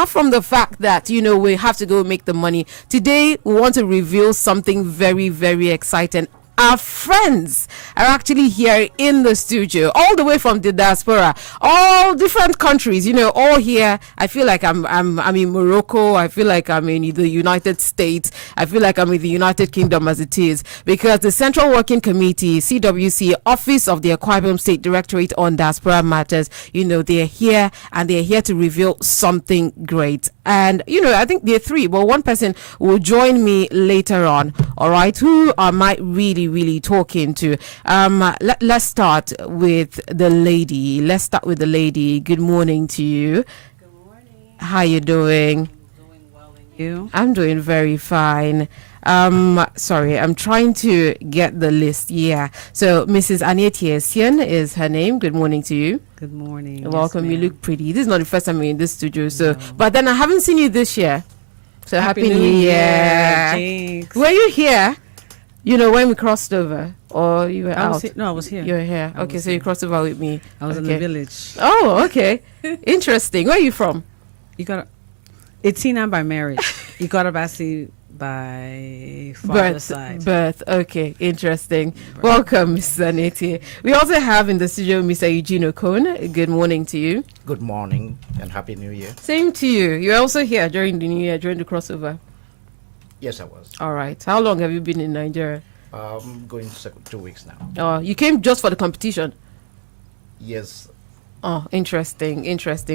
apart from the fact that, we have to go make the money, today we want to reveal something very, very exciting. Our friends are actually here in the studio, all the way from the diaspora, all different countries, all here. I feel like I'm in Morocco. I feel like I'm in the United States. I feel like I'm in the United Kingdom as it is, because the Central Working Committee, CWC, Office of the Akwa Ibom State Directorate on Diaspora Matters, they're here, and they're here to reveal something great. And, I think there are three, but one person will join me later on. All right. Who am I really talking to? Let's start with the lady. Good morning to you. Good morning. How you doing? I'm doing well, and you? I'm doing very fine. Sorry, I'm trying to get the list. Yeah. So Mrs. 𝗟𝗓𝗄𝗧 is her name. Good morning to you. Good morning. Welcome. Yes, you look pretty. This is not the first time you're in this studio. So, No. but then I haven't seen you this year. So happy New Year. Jinx. Were you here? When we crossed over, or you were out? I was here. You were here. I Okay, was so you here. crossed over with me. I was in Okay. the village. Oh, okay. Interesting. Where are you from? You got 𝗟𝗓𝗎𝗓 by marriage. 𝗟𝗓𝗓𝗓 by father's side. Birth. Okay, interesting. Welcome, Mrs. 𝗟𝗓𝗄𝗧. We also have in the studio Mr. 𝗓𝗯𝗓𝗄𝗧. Good morning to you. Good morning and Happy New Year. Same to you. You're also here during the New Year, during the crossover. Yes, I was. All right. How long have you been in Nigeria? Going 2 weeks now. Oh, you came just for the competition. Yes. Oh, interesting.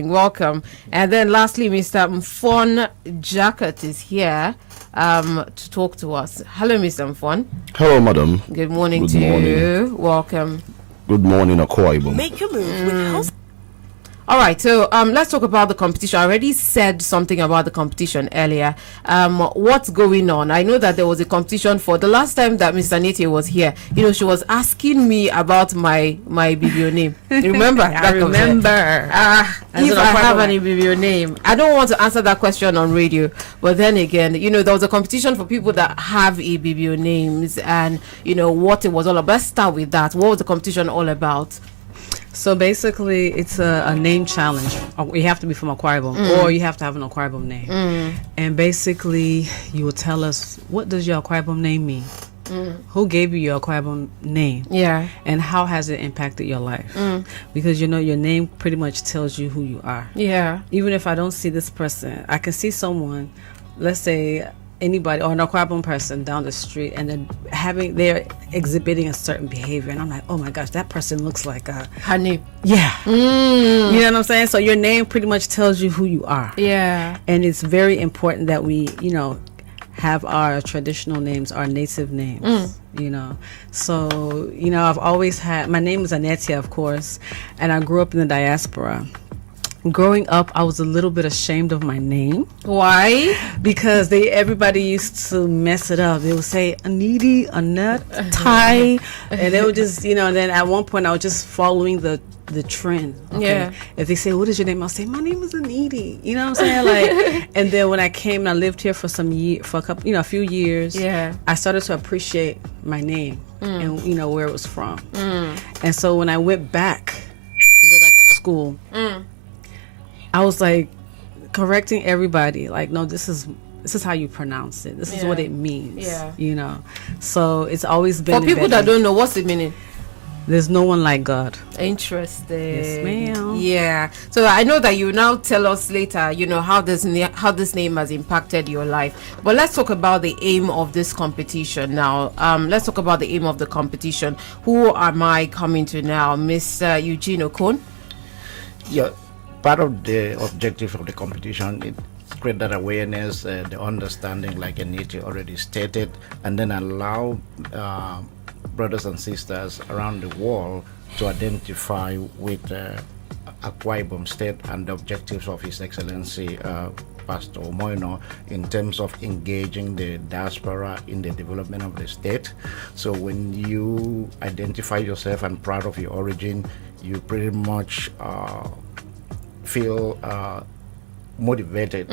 Welcome. And then lastly, Mr. 𝗓𝗺𝗪𝗪𝗪 is here to talk to us. Hello, Mr. 𝗓𝗺𝗪. Hello, madam. Good morning Good to morning. you. Welcome. Good morning, Akwa Ibom. Make your move with house. All right, so let's talk about the competition. I already said something about the competition earlier. What's going on? I know that there was a competition for the last time that Mr. 𝗟𝗓𝗄𝗧 was here. She was asking me about my BBO name. You remember? I remember. If I have any BBO name. I don't want to answer that question on radio. But then again, there was a competition for people that have a BBO names and, what it was all about. Let's start with that. What was the competition all about? So basically, it's a name challenge. You have to be from Akwa Ibom, or you have to have an Akwa Ibom name. And basically, you will tell us, what does your Akwa Ibom name mean? Who gave you your Akwa Ibom name? Yeah. And how has it impacted your life? Because your name pretty much tells you who you are. Yeah. Even if I don't see this person, I can see someone, let's say anybody or an Akwa Ibom person down the street, and they're exhibiting a certain behavior, and I'm like, oh my gosh, that person looks like Her name. yeah. You know what I'm saying? So your name pretty much tells you who you are. Yeah. And it's very important that we, have our traditional names, our native names. So I've always had, my name is 𝗟𝗓𝗪𝗪𝗪, of course, and I grew up in the diaspora. Growing up, I was a little bit ashamed of my name. Why? Because everybody used to mess it up. They would say Aniti, Annette, Tai, and they would just, and then at one point I was just following the trend. Okay? Yeah. If they say, what is your name? I'll say, my name is Aniti. You know what I'm saying? And then when I came and I lived here for a few years, Yeah. I started to appreciate my name and, where it was from. And so when I went back to go back to school, I was like correcting everybody, like, no, this is how you pronounce it. This is what it means. Yeah. So it's always been For people that don't know, what's the meaning? There's no one like God. Interesting. Yes, ma'am. Yeah. So I know that you now tell us later, how this name has impacted your life. But let's talk about the aim of this competition now. Let's talk about the aim of the competition. Who am I coming to now? Mr. 𝗟𝗓𝗪𝗪𝗪𝗪. Yeah. Part of the objective of the competition is create that awareness, the understanding, like Anita already stated, and then allow brothers and sisters around the world to identify with Akwa Ibom State and the objectives of His Excellency Pastor Moino in terms of engaging the diaspora in the development of the state. So when you identify yourself and proud of your origin, you pretty much feel motivated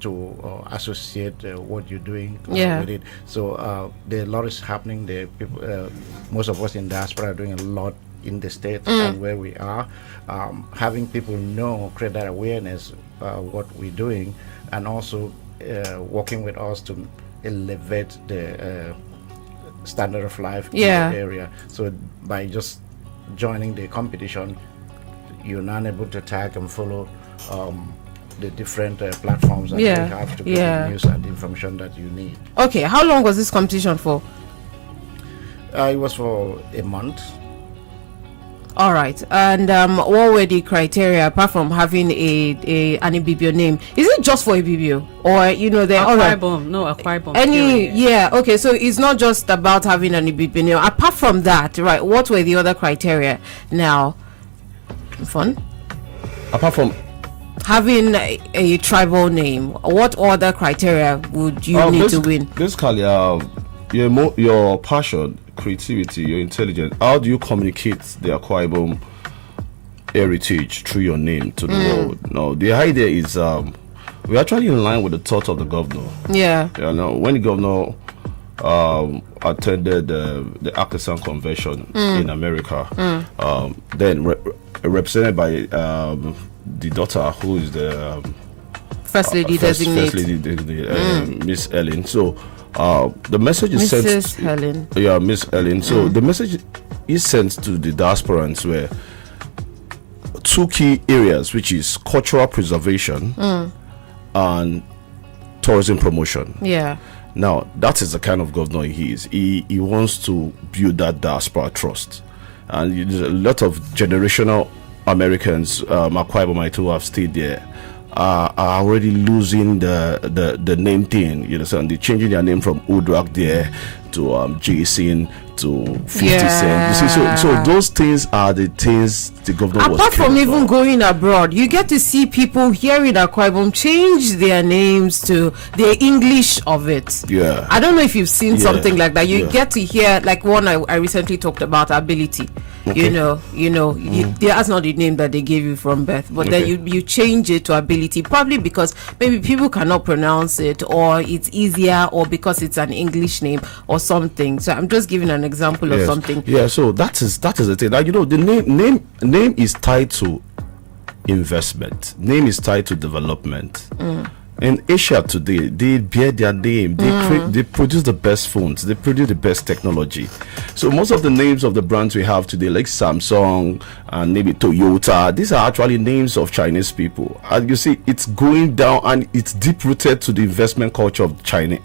to associate what you're doing with it. So a lot is happening. The people, most of us in diaspora are doing a lot in the state and where we are. Having people know, create that awareness what we're doing, and also working with us to elevate the standard of life in the area. So by just joining the competition, you're now able to tag and follow the different platforms that we have to get the news and information that you need. Okay, how long was this competition for? It was for a month. All right, and what were the criteria apart from having an Ibibio name? Is it just for Ibibio, or there are Akwa Ibom? No, Akwa Ibom. Okay, so it's not just about having an Ibibio name. Apart from that, right? What were the other criteria? Now, fun. Apart from having a tribal name, what other criteria would you need to win? Basically, your passion, creativity, your intelligence. How do you communicate the Akwa Ibom heritage through your name to the world? No, the idea is we're actually in line with the thought of the governor. Yeah. When the governor attended the Arkansas Convention in America, then represented by the daughter who is the first lady designated, Miss Ellen. So the message is Mrs. sent. Helen. Yeah, Miss Ellen. So the message is sent to the diasporans where two key areas, which is cultural preservation and tourism promotion. Yeah. Now, that is the kind of governor he is. He wants to build that diaspora trust. And there's a lot of generational Americans, Akwa Ibom who have stayed there, are already losing the name thing. You understand? They're changing their name from Udrak there to Jason to 50 Cent. You see, so those things are the things the governor was apart from even going abroad, you get to see people here in Akwa Ibom change their names to the English of it. Yeah. I don't know if you've seen something like that. You get to hear, like one I recently talked about, ability. Okay. That's not the name that they gave you from birth, but then you change it to ability, probably because maybe people cannot pronounce it, or it's easier, or because it's an English name or something. So I'm just giving an example of something. Yeah, so that is the thing. Like, the name is tied to investment. Name is tied to development. In Asia today, they bear their name. They produce the best phones. They produce the best technology. So most of the names of the brands we have today, like Samsung and maybe Toyota, these are actually names of Chinese people. And you see, it's going down, and it's deep rooted to the investment culture of China,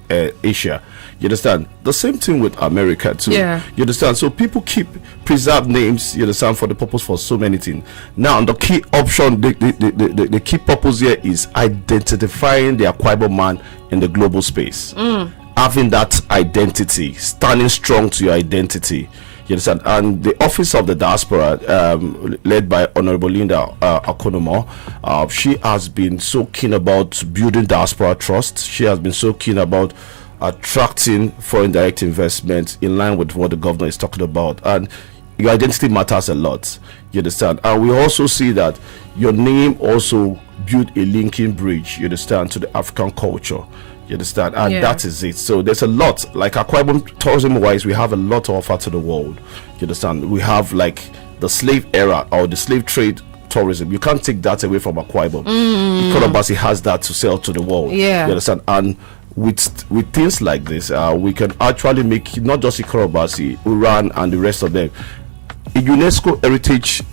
Asia. You understand? The same thing with America too. Yeah. You understand? So people keep preserve names, you understand, for the purpose for so many things. Now the key option, the key purpose here is identifying the Akwa Ibom man in the global space. Having that identity, standing strong to your identity. You understand? And the Office of the Diaspora, led by Honorable Linda Akonomo, she has been so keen about building diaspora trust. She has been so keen about attracting foreign direct investment in line with what the governor is talking about. And your identity matters a lot. You understand? And we also see that your name also built a linking bridge, you understand, to the African culture. You understand? And that is it. So there's a lot. Like Akwa Ibom tourism wise, we have a lot to offer to the world. You understand? We have like the slave era or the slave trade tourism. You can't take that away from Akwa Ibom. 𝗟𝗪𝗏 has that to sell to the world. Yeah. You understand? And with things like this, we can actually make not just 𝗟𝗪𝗏, Uran and the rest of them a UNESCO heritage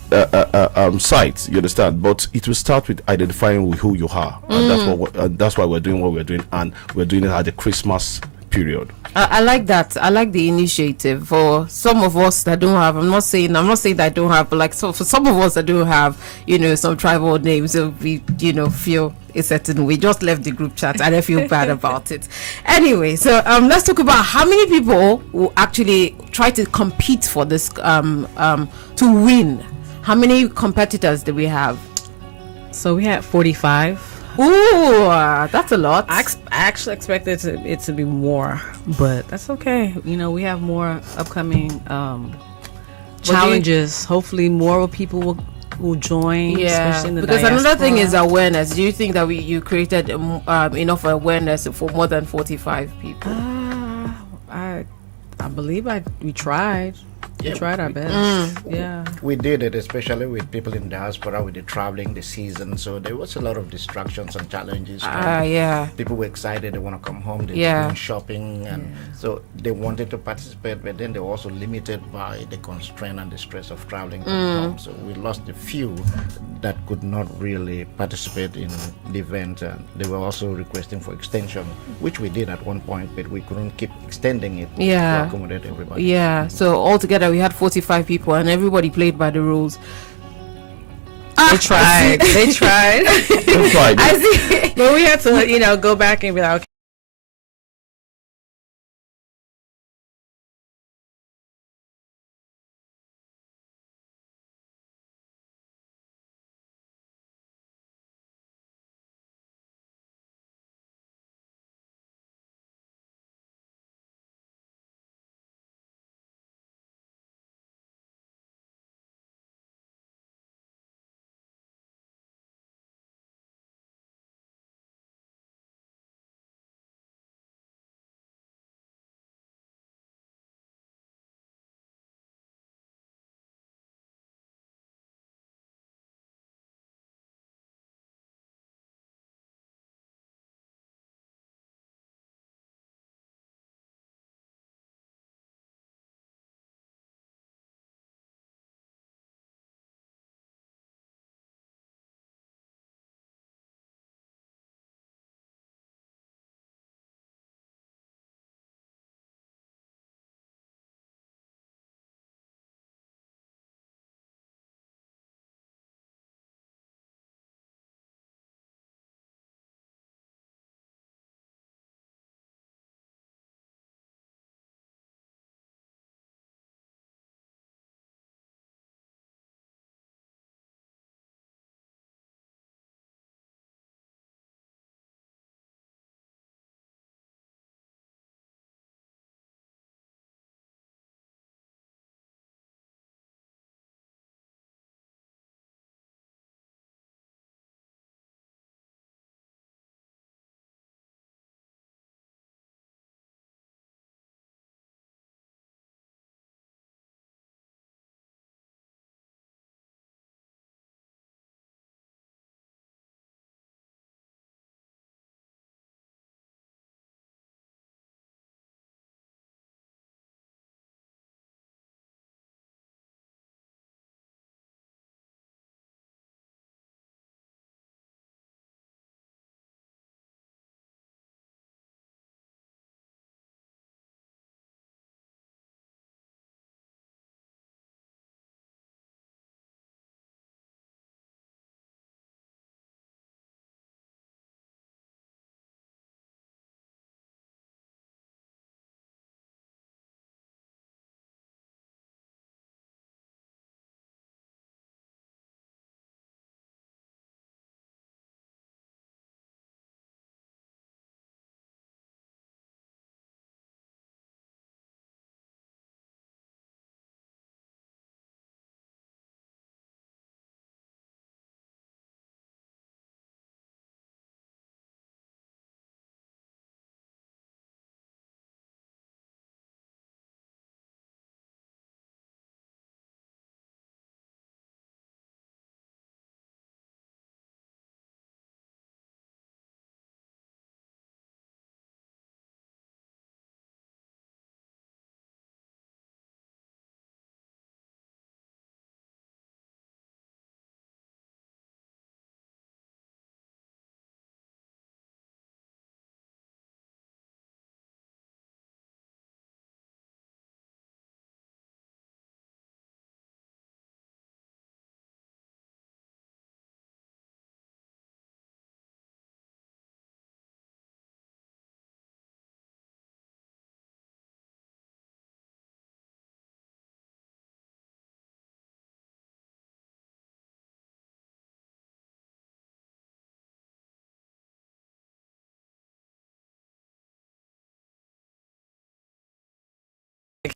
site. You understand? But it will start with identifying who you are, and that's why we're doing what we're doing, and we're doing it at the Christmas period. I like that. I like the initiative. For some of us that don't have, I'm not saying that I don't have, but like, so for some of us that don't have, some tribal names, so we, feel a certain way. Just left the group chat and I feel bad about it. Anyway, so let's talk about how many people will actually try to compete for this to win. How many competitors do we have? So we had 45. Ooh, that's a lot. I actually expected it to be more, but that's okay. We have more upcoming challenges. Hopefully, more people will join. Yeah, especially in the because diaspora. another thing is awareness. Do you think that you created enough awareness for more than 45 people? I believe we tried. We tried our best. Yeah. We did it, especially with people in diaspora, with the traveling, the season. So there was a lot of distractions and challenges. Yeah. People were excited, they want to come home, they're going shopping, and so they wanted to participate, but then they were also limited by the constraint and the stress of traveling home. So we lost a few that could not really participate in the event. And they were also requesting for extension, which we did at one point, but we couldn't keep extending it to accommodate everybody. Yeah. So altogether we had 45 people and everybody played by the rules. They tried. They tried. They tried. I see. But we had to, go back and be like, okay.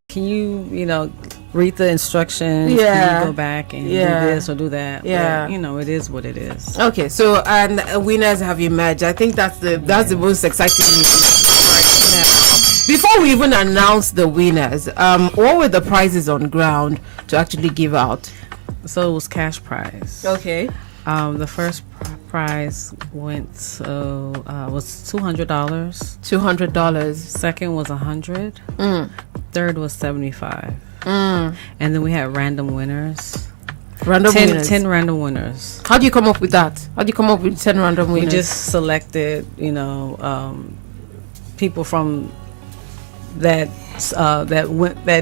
Can you, read the instructions? Yeah. Can you go back and do this or do that? Yeah. But, it is what it is. Okay, so and winners have emerged. I think that's the most exciting news right now. Before we even announce the winners, what were the prizes on ground to actually give out? So it was cash prize. Okay. The first prize was $200. $200. Second was $100. Third was $75. Mm. And then we had random winners. Random 10, winners. 10 random winners. How do you come up with that? How do you come up with 10 random We winners? just selected, people from that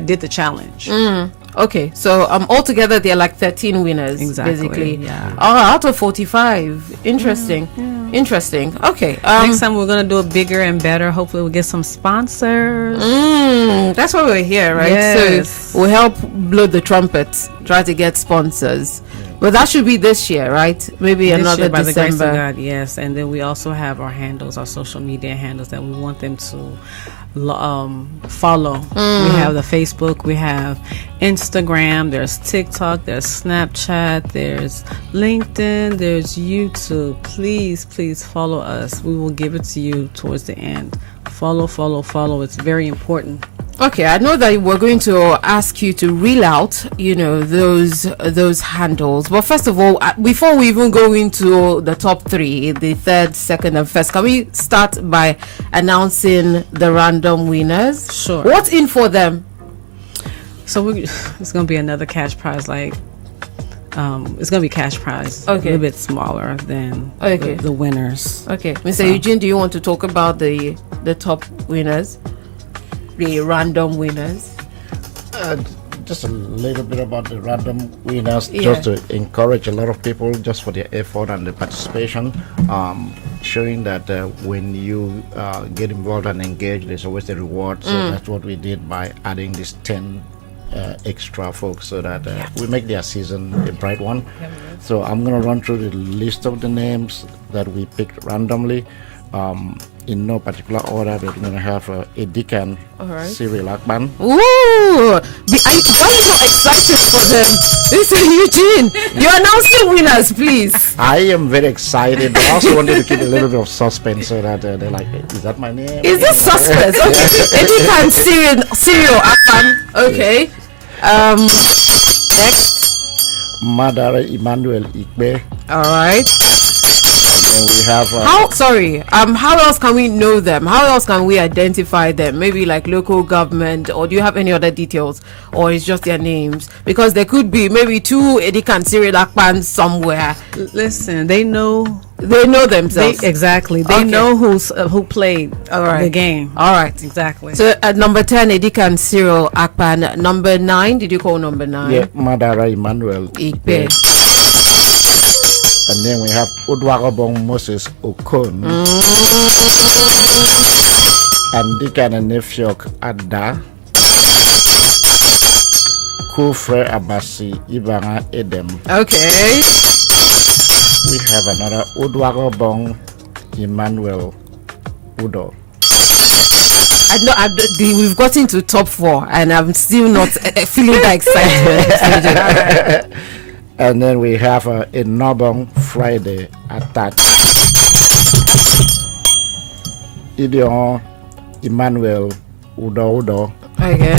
did the challenge. Okay, so altogether there are like 13 winners, Exactly, basically. yeah. Oh, out of 45. Interesting. Interesting. Okay. Next time we're gonna do it bigger and better. Hopefully we'll get some sponsors. That's why we're here, right? Yes. So we'll help blow the trumpets, try to get sponsors. But that should be this year, right? Maybe This another year, by the grace of December. God, yes. And then we also have our handles, our social media handles that we want them to follow. We have the Facebook, we have Instagram, there's TikTok, there's Snapchat, there's LinkedIn, there's YouTube. Please follow us. We will give it to you towards the end. Follow. It's very important. Okay, I know that we're going to ask you to reel out, those handles. But first of all, before we even go into the top three, the third, second, and first, can we start by announcing the random winners? Sure. What's in for them? So it's going to be another cash prize, it's going to be cash prize. Okay. A little bit smaller than the winners. Okay, Mr. Eugene, do you want to talk about the top winners? The random winners? Just a little bit about the random winners, Yeah. just to encourage a lot of people just for their effort and the participation, showing that when you get involved and engage, there's always a reward. So that's what we did by adding these 10 extra folks, so that we make their season a bright one. So I'm going to run through the list of the names that we picked randomly. In no particular order, we're going to have a Deacon 𝗟𝗓𝗃𝗃. Ooh! Why are you so excited for them? Mr. Eugene, you're announcing winners, please. I am very excited, but I also wanted to keep a little bit of suspense, so that they're like, is that my name? Is this suspense? Okay. Deacon 𝗟𝗓𝗃𝗃. Okay. Next. Madara Emmanuel Ikbe. All right. And we have how else can we know them? How else can we identify them? Maybe like local government, or do you have any other details, or it's just their names? Because there could be maybe two Deacon 𝗟𝗓𝗃𝗃 somewhere. Listen, they know themselves. Exactly. They know who played the game. All right. Exactly. So at number 10, Deacon 𝗟𝗃𝗃. Number 9, did you call number 9? Yeah, Madara Emmanuel Ikbe. And then we have 𝗔𝗯𝗃 Moses Okon. And Deacon 𝗓𝗡𝗃 Ada. 𝗓𝗺𝗓𝗃 Edem. Okay. We have another 𝗔𝗯𝗃 Emmanuel Udo. We've gotten to top 4, and I'm still not feeling that excited. And then we have a Nobong Friday attack. Idion Emmanuel Udo. Okay.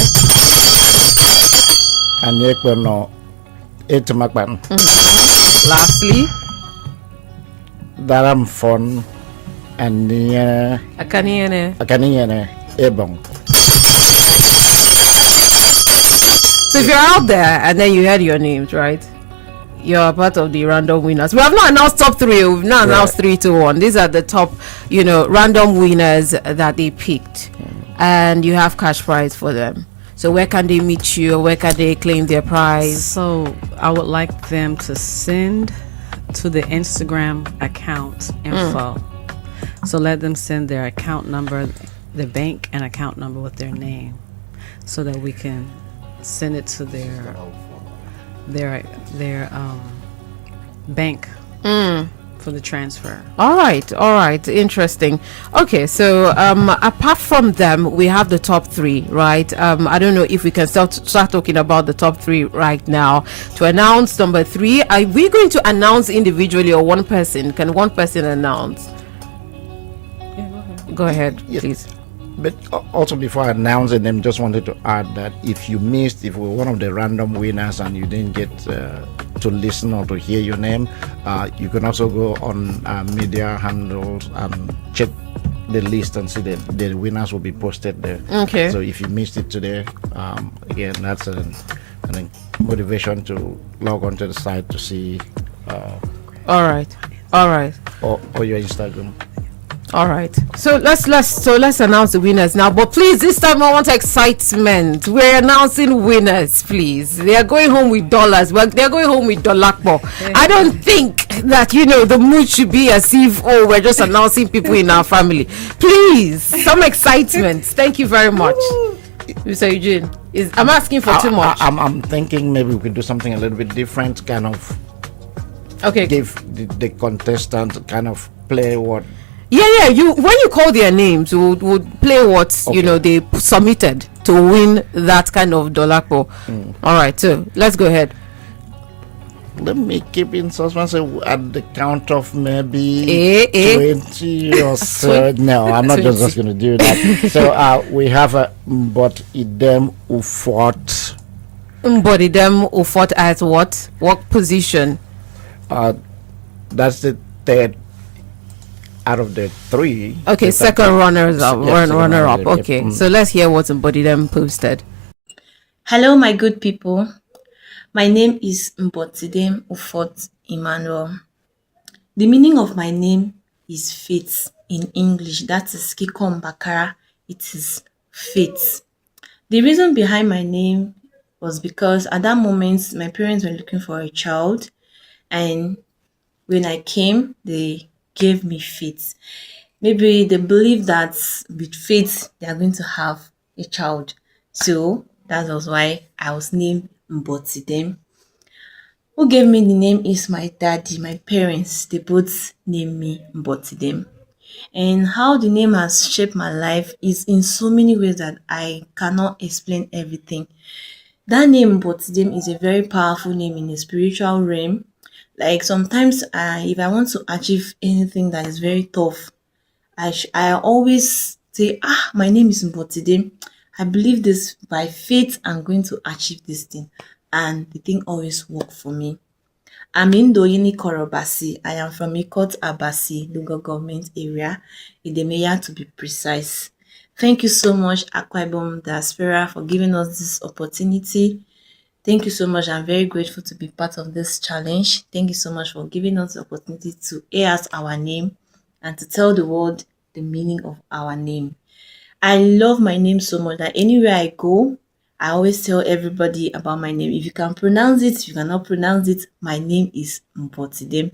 And Yekbeno 𝗟𝗃𝗃. Lastly, Daram Fon and Akaniene. Ebong. So if you're out there and then you heard your names, right? You're part of the random winners. We have not announced top 3. We've not announced 3, 2, 1. These are the top, random winners that they picked, and you have cash prize for them. So where can they meet you? Where can they claim their prize? So I would like them to send to the Instagram account info. So let them send their account number, the bank and account number with their name, so that we can send it to their bank for the transfer. All right, interesting. Okay, so apart from them, we have the top 3, right? I don't know if we can start talking about the top 3 right now. To announce number 3, are we going to announce individually or one person? Can one person announce? Go ahead, please. But also before announcing them, just wanted to add that if you missed, if we're one of the random winners and you didn't get to listen or to hear your name, you can also go on media handles and check the list and see that the winners will be posted there. Okay. So if you missed it today, again, that's an motivation to log onto the site to see. All right. Or your Instagram. All right. So let's announce the winners now. But please, this time I want excitement. We're announcing winners, please. They are going home with dollars. Well, they're going home with 𝗏𝗏. I don't think that the mood should be as if we're just announcing people in our family. Please, some excitement. Thank you very much. Mr. Eugene, I'm asking for too much. I'm thinking maybe we could do something a little bit different, kind of. Okay. Give the contestant kind of play what. Yeah. When you call their names, would play what they submitted to win that kind of 𝗏𝗏. All right, so let's go ahead. Let me keep in suspense at the count of maybe 20 or so. No, I'm not just going to do that. So we have a 𝗓𝗏𝗡. 𝗓𝗏𝗡 at what position? That's the third out of the three. Okay, second runner up. Okay, so let's hear what 𝗓𝗏𝗡 posted. Hello, my good people. My name is 𝗓𝗏𝗡 Emmanuel. The meaning of my name is faith in English. That is 𝗓𝗏𝗏𝗃. It is faith. The reason behind my name was because at that moment, my parents were looking for a child. And when I came, they gave me faith. Maybe they believe that with faith, they are going to have a child. So that was why I was named 𝗓𝗏𝗡. Who gave me the name is my daddy, my parents. They both named me 𝗓𝗏𝗡. And how the name has shaped my life is in so many ways that I cannot explain everything. That name 𝗓𝗏𝗡 is a very powerful name in the spiritual realm. Like sometimes if I want to achieve anything that is very tough, I always say, my name is 𝗓𝗏𝗡. I believe this by faith I'm going to achieve this thing. And the thing always worked for me. I'm in 𝗓𝗏𝗃𝗃. I am from 𝗓𝗏𝗃𝗃 local government area, Idemia to be precise. Thank you so much, Akwa Ibom Diaspora, for giving us this opportunity. Thank you so much. I'm very grateful to be part of this challenge. Thank you so much for giving us the opportunity to air out our name and to tell the world the meaning of our name. I love my name so much that anywhere I go, I always tell everybody about my name. If you can pronounce it, if you cannot pronounce it, my name is 𝗓𝗏𝗡.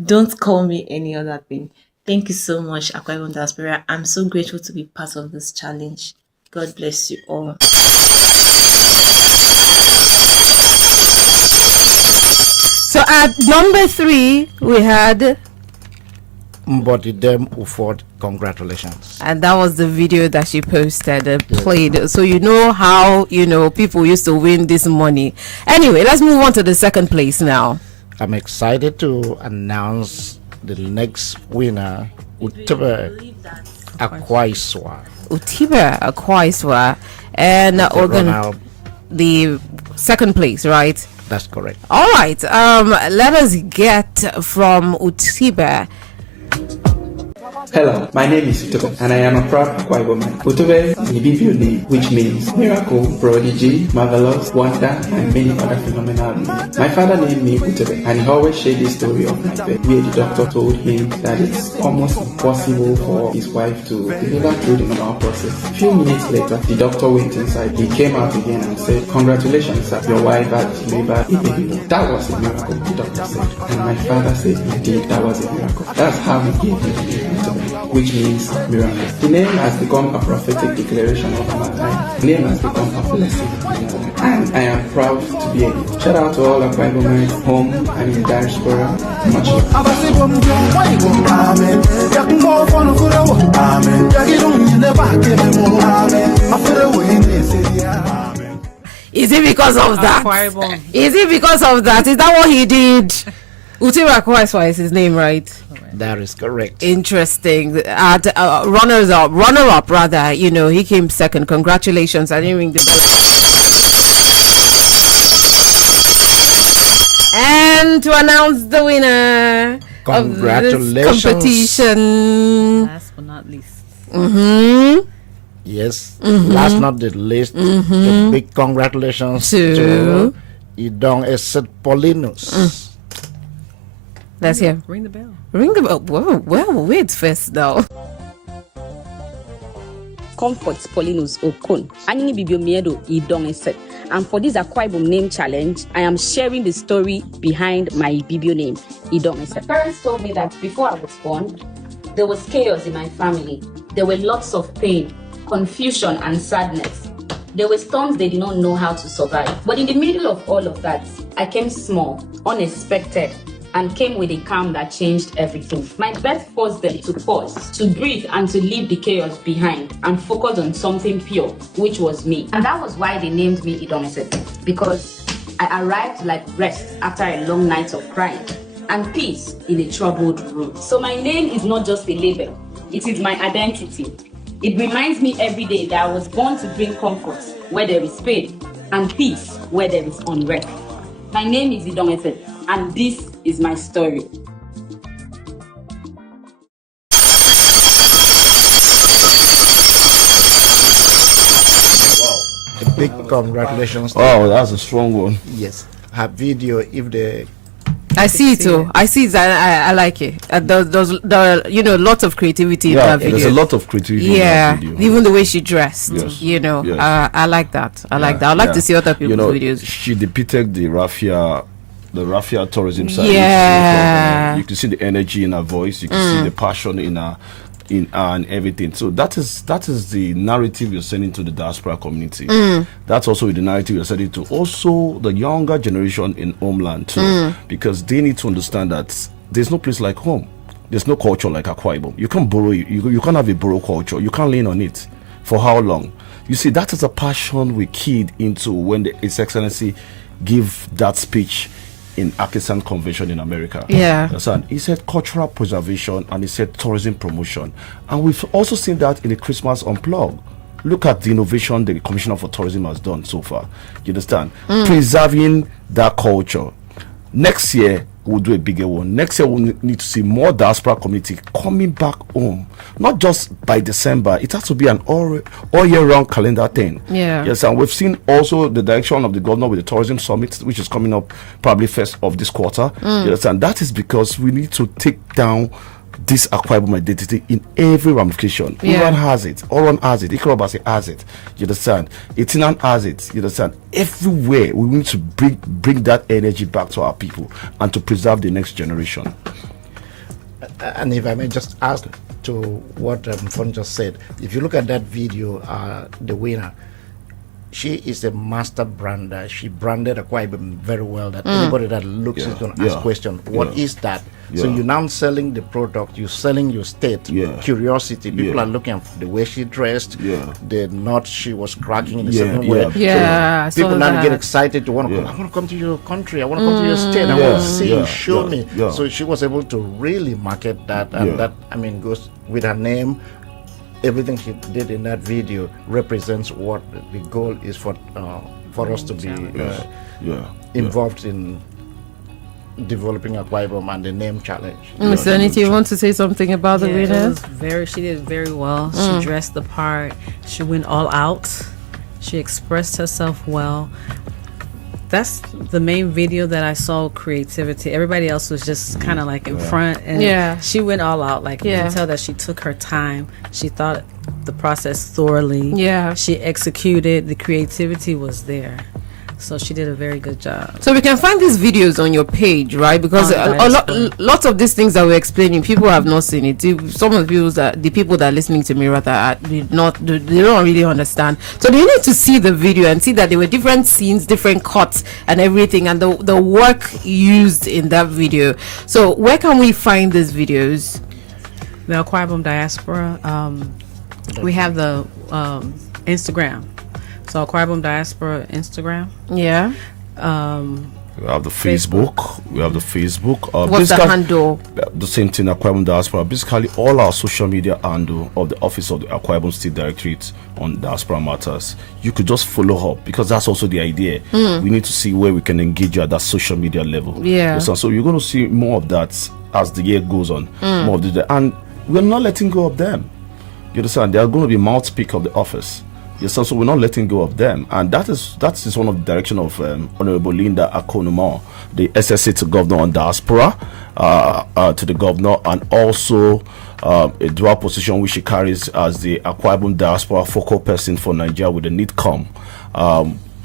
Don't call me any other thing. Thank you so much, Akwa Ibom Diaspora. I'm so grateful to be part of this challenge. God bless you all. So at number 3, we had 𝗓𝗏𝗡. Congratulations. And that was the video that she posted and played. So you know how people used to win this money. Anyway, let's move on to the second place now. I'm excited to announce the next winner, 𝗓𝗏𝗃 Akwa Ibom. 𝗓𝗏𝗃 Akwa Ibom. And the second place, right? That's correct. All right. Let us get from 𝗓𝗏𝗃. Hello, my name is 𝗓𝗏𝗃 and I am a proud Akwa Ibom man. 𝗓𝗏𝗃 is an Ibibio name which means miracle, prodigy, marvelous, wonder, and many other phenomenal meanings. My father named me 𝗓𝗏𝗃 and he always shared this story of my birth where the doctor told him that it's almost impossible for his wife to deliver through the normal process. A few minutes later, the doctor went inside. He came out again and said, "Congratulations sir, your wife had delivered a baby." That was a miracle, the doctor said. And my father said, indeed, that was a miracle. That's how he gave me the name 𝗓𝗏𝗃, which means miracle. The name has become a prophetic declaration of our time. The name has become a blessing in our life. And I am proud to be a shout out to all Akwa Ibom home and in diaspora. Much love. Is it because of that? Is it because of that? Is that what he did? 𝗓𝗛𝗄 is his name, right? That is correct. Interesting. Runner-up, rather. You know, he came second. Congratulations! I didn't ring the bell. And to announce the winner of this competition. Last but not least. Yes. Last not the least, a big congratulations to 𝗖𝗵𝗹𝗹𝗲. Let's hear. Ring the bell. Ring the bell. Well, wait first though. Comfort Paulinus Okon, Anini Bibio 𝗖𝗵𝗹𝗃. And for this Akwa Ibom name challenge, I am sharing the story behind my Bibio name, 𝗖𝗵𝗹𝗃. My parents told me that before I was born, there was chaos in my family. There were lots of pain, confusion, and sadness. There were storms they did not know how to survive. But in the middle of all of that, I came small, unexpected, and came with a calm that changed everything. My birth forced them to pause, to breathe, and to leave the chaos behind and focus on something pure, which was me. And that was why they named me 𝗖𝗵𝗹𝗃, because I arrived like rest after a long night of crying and peace in a troubled room. So my name is not just a label, it is my identity. It reminds me every day that I was born to bring comfort where there is pain and peace where there is unrest. My name is 𝗖𝗵𝗹𝗃, and this is my story. A big congratulations. Oh, that's a strong one. Yes. Her video, if the I see it too. I see it. I like it. There's lots of creativity in that video. There's a lot of creativity in that video. Even the way she dressed. Yes. You know, Yes. I like that. I like that. I'd like to see other people's videos. She depicted the raffia tourism side. Yeah. You can see the energy in her voice. You can see the passion in her and everything. So that is the narrative you're sending to the diaspora community. That's also the narrative you're sending to also the younger generation in homeland too, because they need to understand that there's no place like home. There's no culture like Akwa Ibom. You can't borrow it. You can't have a borrow culture. You can't lean on it. For how long? You see, that is a passion we keyed into when His Excellency give that speech in Artisan Convention in America. Yeah. He said cultural preservation and he said tourism promotion. And we've also seen that in the Christmas Unplugged. Look at the innovation the Commissioner for Tourism has done so far. You understand? Preserving that culture. Next year, we'll do a bigger one. Next year, we'll need to see more diaspora community coming back home. Not just by December. It has to be an all year round calendar thing. Yeah. Yes, and we've seen also the direction of the governor with the tourism summit, which is coming up probably first of this quarter. Yes, and that is because we need to take down this Akwa Ibom identity in every ramification. Yeah. Uran has it, Oron has it, 𝗓𝗓𝗄 has it. You understand? Itinan has it. You understand? Everywhere we need to bring that energy back to our people and to preserve the next generation. and if I may just ask to what Fon just said, if you look at that video, the winner, she is a master brander. She branded Akwa Ibom very well. That anybody that looks is going to ask question, what is that? So you're now selling the product. You're selling your state curiosity. People are looking at the way she dressed, the knot she was cracking in a certain way. So people now get excited to want to come. I want to come to your country. I want to come to your state. I want to see you. Show me. So she was able to really market that, and that, I mean, goes with her name. Everything she did in that video represents what the goal is for us to be involved in developing Akwa Ibom and the name challenge. Mr. Anita, you want to say something about the winners? She did very well. She dressed the part. She went all out. She expressed herself well. That's the main video that I saw creativity. Everybody else was just kind of like in front, and she went all out. Like you can tell that she took her time. She thought the process thoroughly. She executed. The creativity was there. So she did a very good job. So we can find these videos on your page, right? Because lots of these things that we're explaining, people have not seen it. Some of the people that are listening to me rather they don't really understand. So they need to see the video and see that there were different scenes, different cuts and everything, and the work used in that video. So where can we find these videos? The Akwa Ibom Diaspora. We have the Instagram. So Akwa Ibom Diaspora Instagram. We have the Facebook. We have the Facebook. What's the handle? The same thing, Akwa Ibom Diaspora. Basically, all our social media handle of the Office of the Akwa Ibom State Directorate on Diaspora Matters. You could just follow up, because that's also the idea. We need to see where we can engage you at that social media level. Yeah. So you're going to see more of that as the year goes on. More of the, and we're not letting go of them. You understand? They are going to be mouthpiece of the office. Yes, so we're not letting go of them, and that is one of the direction of Honorable Linda Akonu-Moore, the SSA Governor on Diaspora, to the governor, and also a dual position which she carries as the Akwa Ibom Diaspora focal person for Nigeria with the NIDCOM.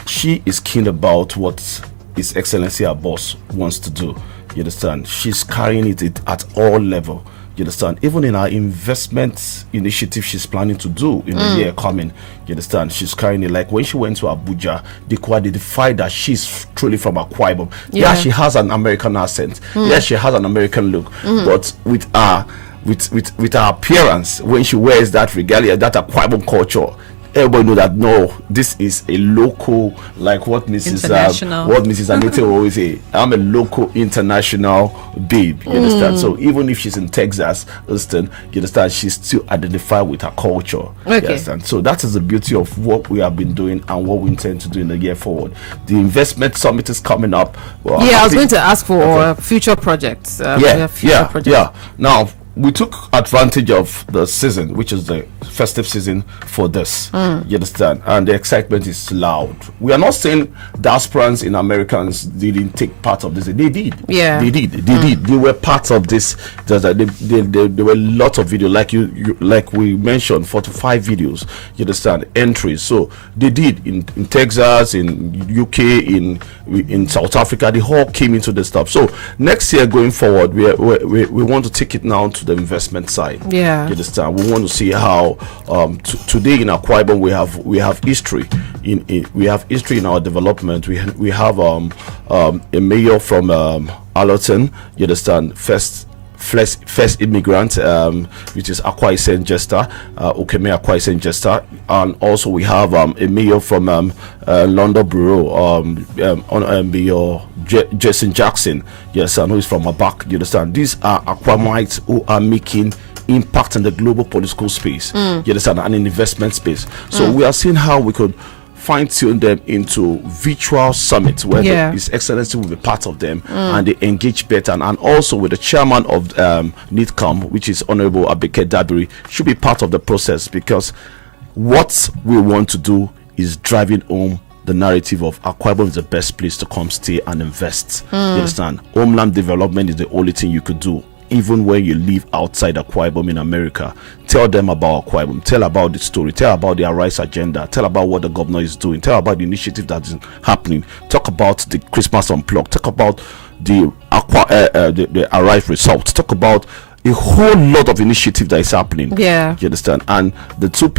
She is keen about what His Excellency our boss wants to do. You understand? She's carrying it at all level. You understand? Even in our investment initiative she's planning to do in the year coming, you understand? She's carrying it. Like when she went to Abuja, they identified that she's truly from Akwa Ibom. Yeah, she has an American accent. Yeah, she has an American look. But with her appearance, when she wears that regalia, that Akwa Ibom culture, everybody know that no, this is a local, like what Mrs. Anita always say, I'm a local international babe. You understand? So even if she's in Texas, you understand, she's still identified with her culture. You understand? So that is the beauty of what we have been doing and what we intend to do in the year forward. The investment summit is coming up. Well, I was going to ask for future projects. Projects. Now, we took advantage of the season, which is the festive season, for this. You understand? And the excitement is loud. We are not saying diasporans in Americans didn't take part of this. They did. Yeah. They did. They were part of this. There were lots of videos, like we mentioned, 45 videos. You understand? Entries. So they did in Texas, in UK, in South Africa. They all came into the stuff. So next year going forward, we want to take it now to the investment side. Yeah. You understand? We want to see how today in Akwa Ibom we have history we have history in our development. We have a mayor from Allerton. You understand? First immigrant, which is Akwa Ibom Okeme Akwa Ibom, and also we have a mayor from London Bureau, Mayor Jason Jackson, yes, and who is from Abak. You understand? These are Akwamites who are making impact in the global political space. You understand? And in investment space. So we are seeing how we could fine-tune them into virtual summits where His Excellency will be part of them and they engage better, and also with the chairman of NIDCOM, which is Honorable 𝗓𝗪𝗓 should be part of the process, because what we want to do is driving home the narrative of Akwa Ibom is the best place to come stay and invest. You understand? Homeland development is the only thing you could do. Even when you live outside Akwa Ibom in America, tell them about Akwa Ibom, tell about the story, tell about their rights agenda, tell about what the governor is doing, tell about the initiative that is happening, talk about the Christmas Unplugged, talk about the Arrive results, talk about a whole lot of initiative that is happening. Yeah, you understand? And the two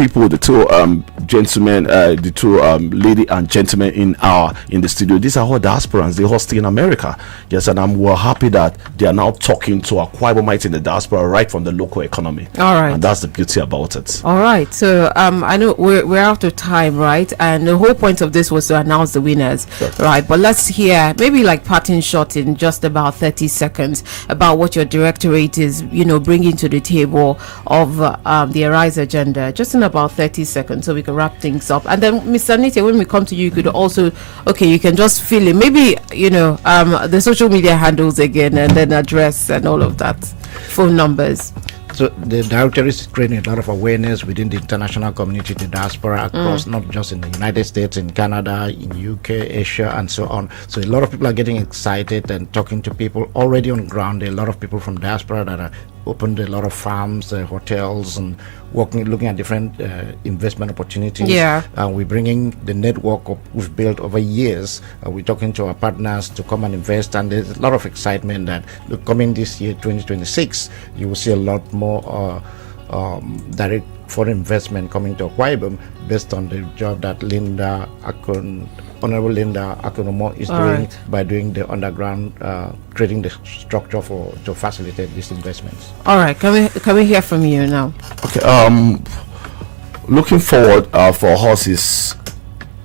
gentlemen, the two lady and gentlemen in the studio, these are all diasporans. They all stay in America. Yes, and we're happy that they are now talking to Akwa Ibomites in the diaspora right from the local economy. All right, and that's the beauty about it. All right, so I know we're out of time, right? And the whole point of this was to announce the winners, right? But let's hear maybe like parting shot in just about 30 seconds about what your directorate is bringing to the table of the Arise agenda, just in about 30 seconds, so we can wrap things up. And then Mr. Anita, when we come to you, you could also you can just fill in maybe the social media handles again, and then address and all of that, phone numbers. So the director is creating a lot of awareness within the international community, the diaspora across, not just in the United States, in Canada, in UK, Asia, and so on. So a lot of people are getting excited and talking to people already on ground. There are a lot of people from diaspora that are opened a lot of farms, hotels, and looking at different investment opportunities. Yeah. We're bringing the network we've built over years. We're talking to our partners to come and invest, and there's a lot of excitement that coming this year, 2026, you will see a lot more direct foreign investment coming to Akwa Ibom based on the job that Honorable Linda Akonu-Moore is doing by doing the underground, creating the structure to facilitate these investments. All right, can we hear from you now? Okay. Looking forward for us is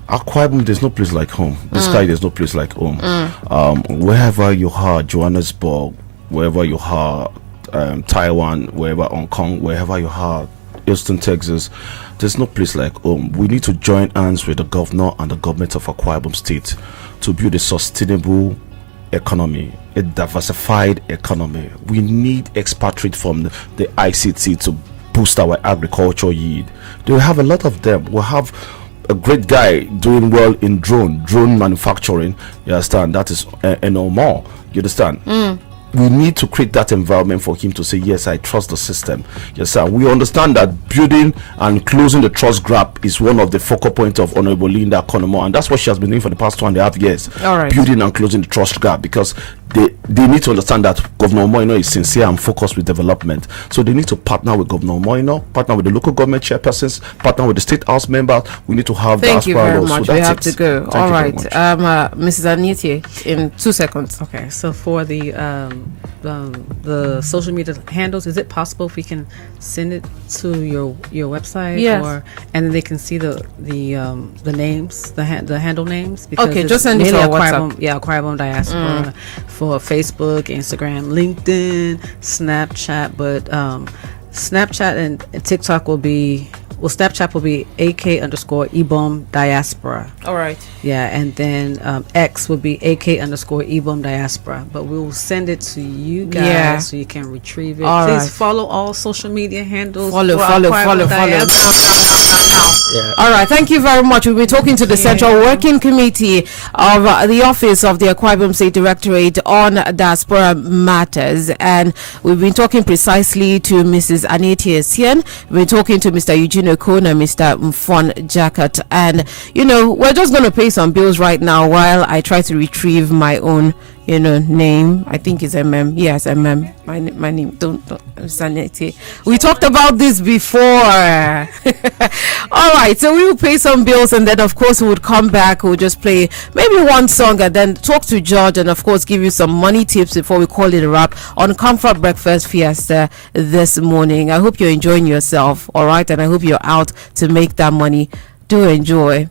Akwa Ibom, there's no place like home. This guy, there's no place like home. Wherever you are, Johannesburg, wherever you are, Taiwan, wherever, Hong Kong, wherever you are, Houston, Texas, there's no place like home. We need to join hands with the governor and the government of Akwa Ibom State to build a sustainable economy, a diversified economy. We need expatriates from the ICT to boost our agriculture yield. They have a lot of them. We have a great guy doing well in drone manufacturing. You understand? That is no more. You understand? We need to create that environment for him to say, yes, I trust the system. Yes, sir. We understand that building and closing the trust gap is one of the focal points of Honorable Linda Konomo, and that's what she has been doing for the past 2.5 years. All right. Building and closing the trust gap, because they need to understand that Governor Moino is sincere and focused with development. So they need to partner with Governor Moino, partner with the local government chairpersons, partner with the state house members. We need to have Thank you very much. So We have to go. All right. Mrs. 𝗟𝗓𝗃, in 2 seconds. Okay, so for the social media handles, is it possible if we can send it to your website? Yes. And then they can see the names, the handle names? Because Okay, it's just send it to mainly our Akwa WhatsApp. Ibom, yeah, Akwa Ibom Diaspora for Facebook, Instagram, LinkedIn, Snapchat, but Snapchat and TikTok will be, Snapchat will be @Ibom Diaspora. All right. Yeah, and then X would be @Ibom Diaspora. But we'll send it to you guys so you can retrieve it. All Please right. follow all social media handles. Follow. Diaspora. All right, thank you very much. We'll be talking to the Central Working Committee of the Office of the Akwa Ibom State Directorate on Diaspora Matters, and we've been talking precisely to Mrs. 𝗟𝗓𝗃. We've been talking to Mr. Eugene Okon and Mr. 𝗓𝗪𝗃, and we're just going to pay some bills right now while I try to retrieve my own name. I think it's Yes, my name. Don't sanity. We talked about this before. All right, so we will pay some bills, and then of course we would come back. We'll just play maybe one song and then talk to George, and of course give you some money tips before we call it a wrap on Comfort Breakfast Fiesta this morning. I hope you're enjoying yourself. All right, and I hope you're out to make that money. Do enjoy.